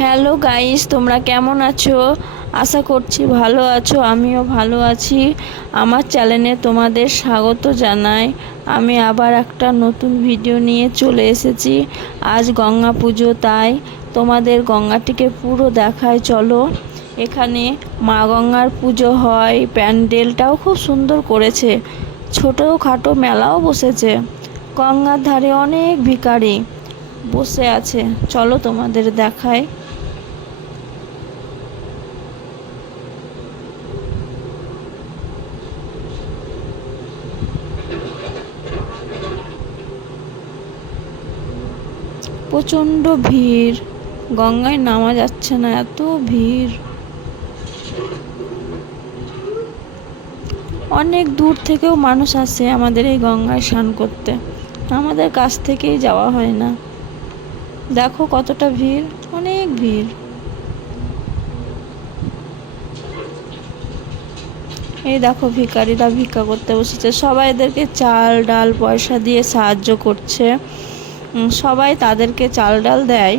Hello guys, তোমরা কেমন আছো? আশা করছি ভালো আছো। আমিও ভালো আছি। আমার চ্যানেলে তোমাদের স্বাগত জানাই। আমি আবার একটা নতুন ভিডিও নিয়ে চলে এসেছি। আজ গঙ্গা পুজো, তাই তোমাদের গঙ্গাটিকে পুরো দেখায় চলো। এখানে মা গঙ্গার পুজো হয়, প্যান্ডেলটাও খুব সুন্দর করেছে। ছোটোখাটো মেলাও বসেছে। গঙ্গার ধারে অনেক ভিখারি বসে আছে, চলো তোমাদের দেখায়। প্রচণ্ড ভিড়, গঙ্গায় নামা যাচ্ছে না, এত ভিড়। অনেক দূর থেকেও মানুষ আসে আমাদের এই গঙ্গায় স্নান করতে। আমাদের কাছ থেকেই যাওয়া হয় না। দেখো কতটা ভিড়, অনেক ভিড়। এই দেখো ভিখারিরা ভিক্ষা করতে বসেছে। সবাই এদেরকে চাল ডাল পয়সা দিয়ে সাহায্য করছে। সবাই তাদেরকে চাল ডাল দেয়,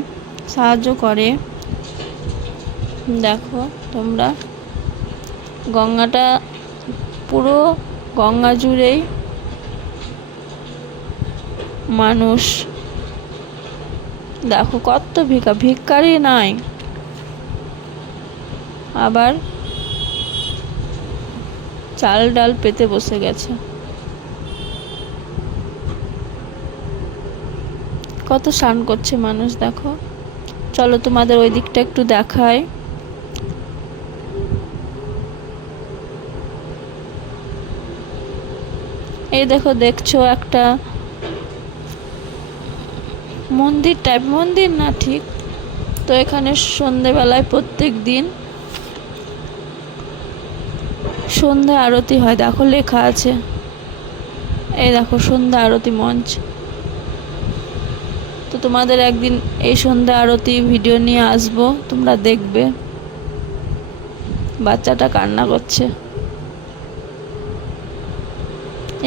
সাহায্য করে। দেখো তোমরা, গঙ্গাটা পুরো গঙ্গা জুড়েই মানুষ। দেখো কত ভিখারি নাই, আবার চাল ডাল পেতে বসে গেছে। কত স্নান করছে মানুষ, দেখো। চলো তোমাদের ওই দিকটা একটু দেখায়। এই দেখো, দেখছো একটা মন্দির টাইপ, মন্দির না ঠিক তো। এখানে সন্ধেবেলায় প্রত্যেক দিন সন্ধ্যা আরতি হয়, দেখো লেখা আছে। এই দেখো সন্ধ্যা আরতি মঞ্চ। তো তোমাদের একদিন এই সন্ধ্যা আরতি ভিডিও নিয়ে আসবো, তোমরা দেখবে। বাচ্চাটা কান্না করছে।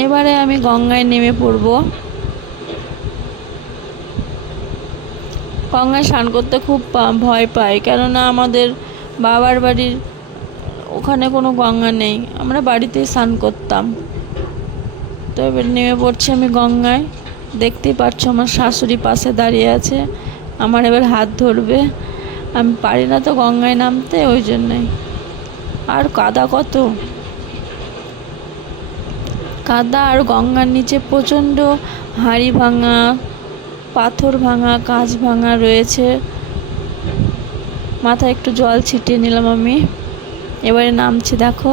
এবারে আমি গঙ্গায় নেমে পড়বো। গঙ্গায় স্নান করতে খুব ভয় পাই, কেননা আমাদের বাবার বাড়ির ওখানে কোনো গঙ্গা নেই। আমরা বাড়িতেই স্নান করতাম। তো এবার নেমে পড়ছি আমি গঙ্গায়। দেখতেই পাচ্ছ আমার শাশুড়ি পাশে দাঁড়িয়ে আছে, আমার এবার হাত ধরবে। আমি পারি না তো গঙ্গায় নামতে, ওই জন্যই। আর কাদা কত কাদা, আর গঙ্গার নিচে প্রচণ্ড হাড়ি ভাঙা, পাথর ভাঙা, কাঁচ ভাঙা রয়েছে। মাথায় একটু জল ছিটিয়ে নিলাম আমি। এবারে নামছি, দেখো।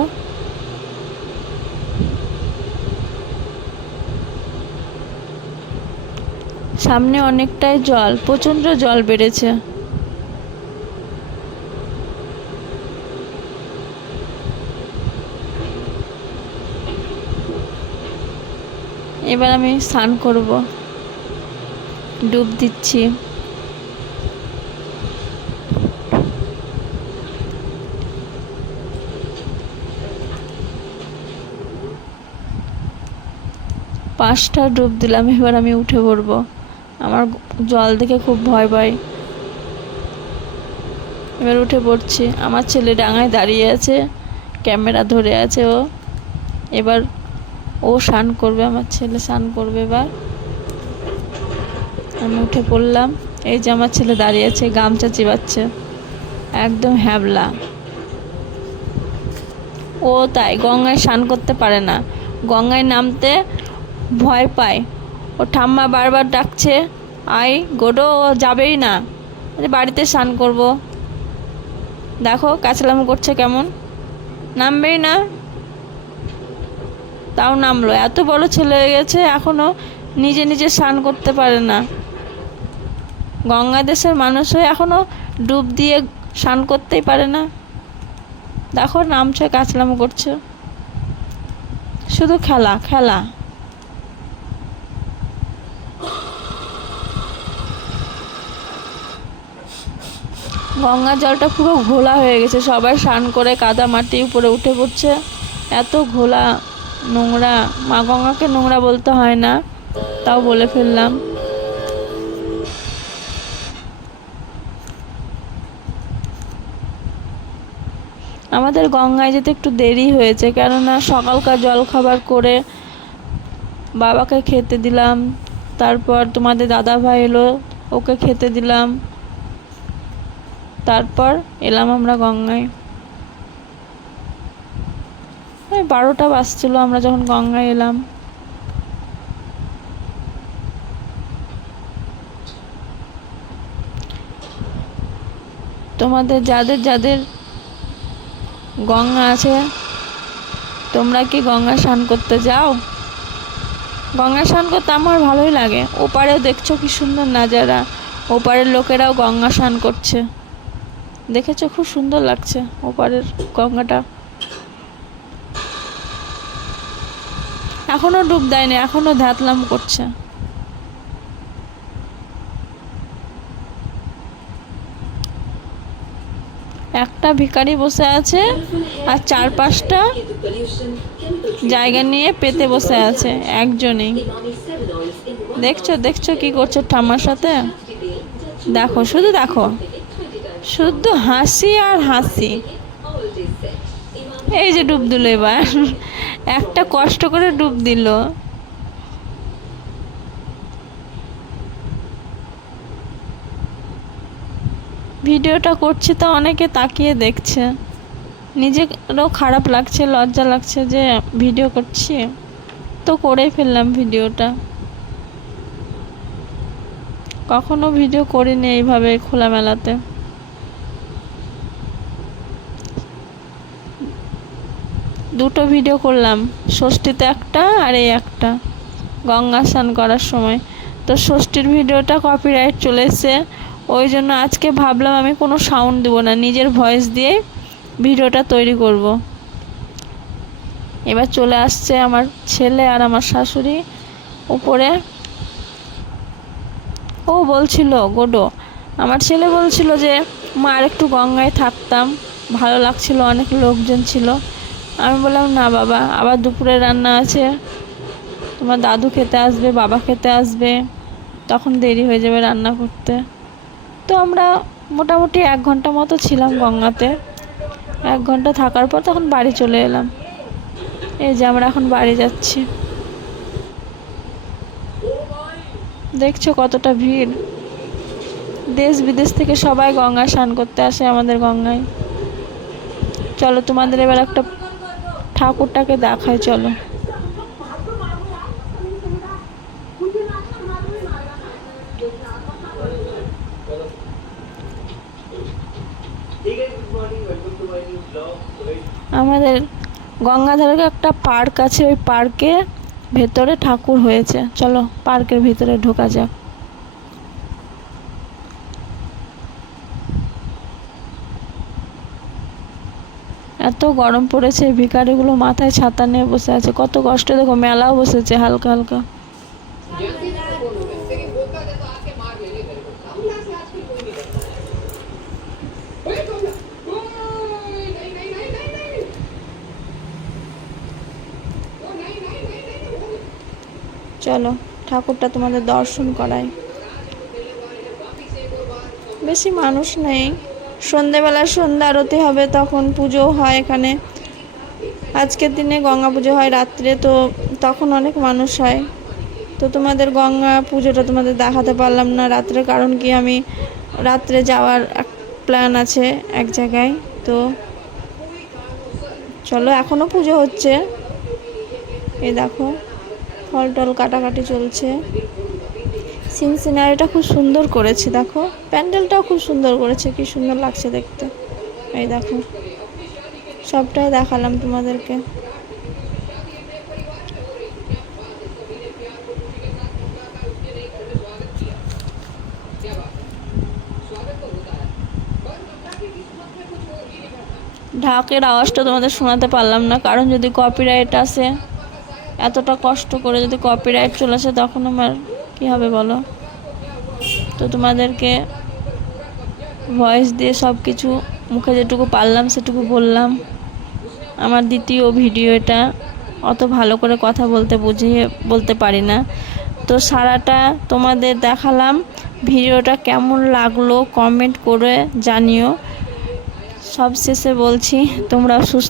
সামনে অনেকটাই জল, প্রচণ্ড জল বেড়েছে। এবার আমি স্নান করব, ডুব দিচ্ছি। পাঁচটা ডুব দিলাম, এবার আমি উঠে পড়বো। আমার জল দেখে খুব ভয় পাই। এবার উঠে পড়ছি। আমার ছেলে ডাঙায় দাঁড়িয়ে আছে, ক্যামেরা ধরে আছে ও। এবার ও স্নান করবে, আমার ছেলে স্নান করবে। এবার আমি উঠে পড়লাম। এই যে আমার ছেলে দাঁড়িয়ে আছে, গামছা চিবাচ্ছে, একদম হ্যাবলা। ও তাই গঙ্গায় স্নান করতে পারে না, গঙ্গায় নামতে ভয় পায়। ও ঠাম্মা বারবার ডাকছে, আই গোডো, ও যাবেই না, বাড়িতে স্নান করব। দেখো কাছলাম করছে কেমন, নামবেই না। তাও নামলো। এত বড় ছেলে হয়ে গেছে, এখনো নিজে নিজে স্নান করতে পারে না। গঙ্গা দেশের মানুষ হয়ে এখনো ডুব দিয়ে স্নান করতেই পারে না। দেখো নামছে, কাছলাম করছে, শুধু খেলা খেলা। গঙ্গার জলটা পুরো ঘোলা হয়ে গেছে, সবাই স্নান করে কাদা মাটি উপরে উঠে পড়ছে। এত ঘোলা, নোংরা। মা গঙ্গাকে নোংরা বলতে হয় না, তাও বলে ফেললাম। আমাদের গঙ্গায় যেতে একটু দেরি হয়েছে, কেননা সকালকার জলখাবার করে বাবাকে খেতে দিলাম, তারপর তোমাদের দাদা ভাই এলো, ওকে খেতে দিলাম, তারপর এলাম আমরা গঙ্গায়। 12টা বাজছিল আমরা যখন গঙ্গায় এলাম। তোমাদের যাদের যাদের গঙ্গা আছে, তোমরা কি গঙ্গা স্নান করতে যাও? গঙ্গা স্নান করতে আমার ভালোই লাগে। ওপারেও দেখছো কি সুন্দর নাজারা, ওপারের লোকেরাও গঙ্গা স্নান করছে, দেখেছো? খুব সুন্দর লাগছে ওপারের গঙ্গাটা। এখনো ডুব দেয়নি, এখনো ধ্যাতলাম করছে। একটা ভিখারি বসে আছে আর 4-5টা জায়গা নিয়ে পেতে বসে আছে একজনেই। দেখছো দেখছো কি করছে ঠাম্মার সাথে? দেখো, শুধু দেখো, শুধু হাসি আর হাসি। এই যে ডুব দিল এবার, একটা কষ্ট করে ডুব দিল। ভিডিওটা করছি তো অনেকে তাকিয়ে দেখছে, নিজেরও খারাপ লাগছে, লজ্জা লাগছে যে ভিডিও করছি, তো করেই ফেললাম ভিডিওটা। কখনো ভিডিও করিনি এইভাবে খোলামেলাতে। দুটো ভিডিও করলাম, ষষ্ঠীতে একটা আর এই একটা, গঙ্গা স্নান করার সময়। তো ষষ্ঠীর ভিডিওটা কপিরাইট চলে এসেছে, ওই জন্য আজকে ভাবলাম আমি কোনো সাউন্ড দেবো না, নিজের ভয়েস দিয়ে ভিডিওটা তৈরি করব। এবার চলে আসছে আমার ছেলে আর আমার শাশুড়ি উপরে। ও বলছিল, গোডো আমার ছেলে বলছিল যে মা আর একটু গঙ্গায় থাকতাম, ভালো লাগছিল, অনেক লোকজন ছিল। আমি বললাম না বাবা, আবার দুপুরে রান্না আছে, তোমার দাদু খেতে আসবে, বাবা খেতে আসবে, তখন দেরি হয়ে যাবে রান্না করতে। তো আমরা মোটামুটি 1 ঘন্টা মতো ছিলাম গঙ্গাতে। 1 ঘন্টা থাকার পর তখন বাড়ি চলে এলাম। এই যে আমরা এখন বাড়ি যাচ্ছি। দেখছো কতটা ভিড়, দেশ বিদেশ থেকে সবাই গঙ্গা স্নান করতে আসে আমাদের গঙ্গায়। চলো তোমাদের এবার একটা ঠাকুরটাকে দেখাই, চলো। আমাদের গঙ্গাধারে একটা পার্ক আছে, ওই পার্কে ভেতরে ঠাকুর হয়েছে, চলো পার্কের ভিতরে ঢোকা যাক। এত গরম পড়েছে, ভিখারিগুলো মাথায় ছাতা নিয়ে বসে আছে, কত কষ্ট। দেখো মেলাও বসেছে হালকা হালকা। চলো ঠাকুরটা তোমাদের দর্শন করাই। বেশি মানুষ নেই, সন্ধেবেলা সন্ধ্যা আরতি হবে, তখন পুজো হয় এখানে। আজকের দিনে গঙ্গা পুজো হয় রাত্রে, তো তখন অনেক মানুষ হয়। তো তোমাদের গঙ্গা পুজোটা তোমাদের দেখাতে পারলাম না রাত্রে, কারণ কি আমি রাত্রে যাওয়ার এক প্ল্যান আছে এক জায়গায়। তো চলো, এখনও পুজো হচ্ছে, এই দেখো ফল টল কাটাকাটি চলছে। সিনারিটা খুব সুন্দর করেছে, দেখো প্যান্ডেলটাও খুব সুন্দর করেছে, কি সুন্দর লাগছে দেখতে। এই দেখো সবটাই দেখালাম তোমাদেরকে। ঢাকের আওয়াজটা তোমাদের শোনাতে পারলাম না, কারণ যদি কপিরাইট আসে, এতটা কষ্ট করে যদি কপিরাইট চলে আসে তখন আমার কী হবে বলো। তো তোমাদেরকে ভয়েস দিয়ে সব কিছু মুখে যেটুকু পারলাম সেটুকু বললাম। আমার দ্বিতীয় ভিডিও এটা, অত ভালো করে কথা বুঝিয়ে বলতে পারি না। তো সারাটা তোমাদের দেখালাম, ভিডিওটা কেমন লাগলো কমেন্ট করে জানিও। সব শেষে বলছি তোমরা সুস্থ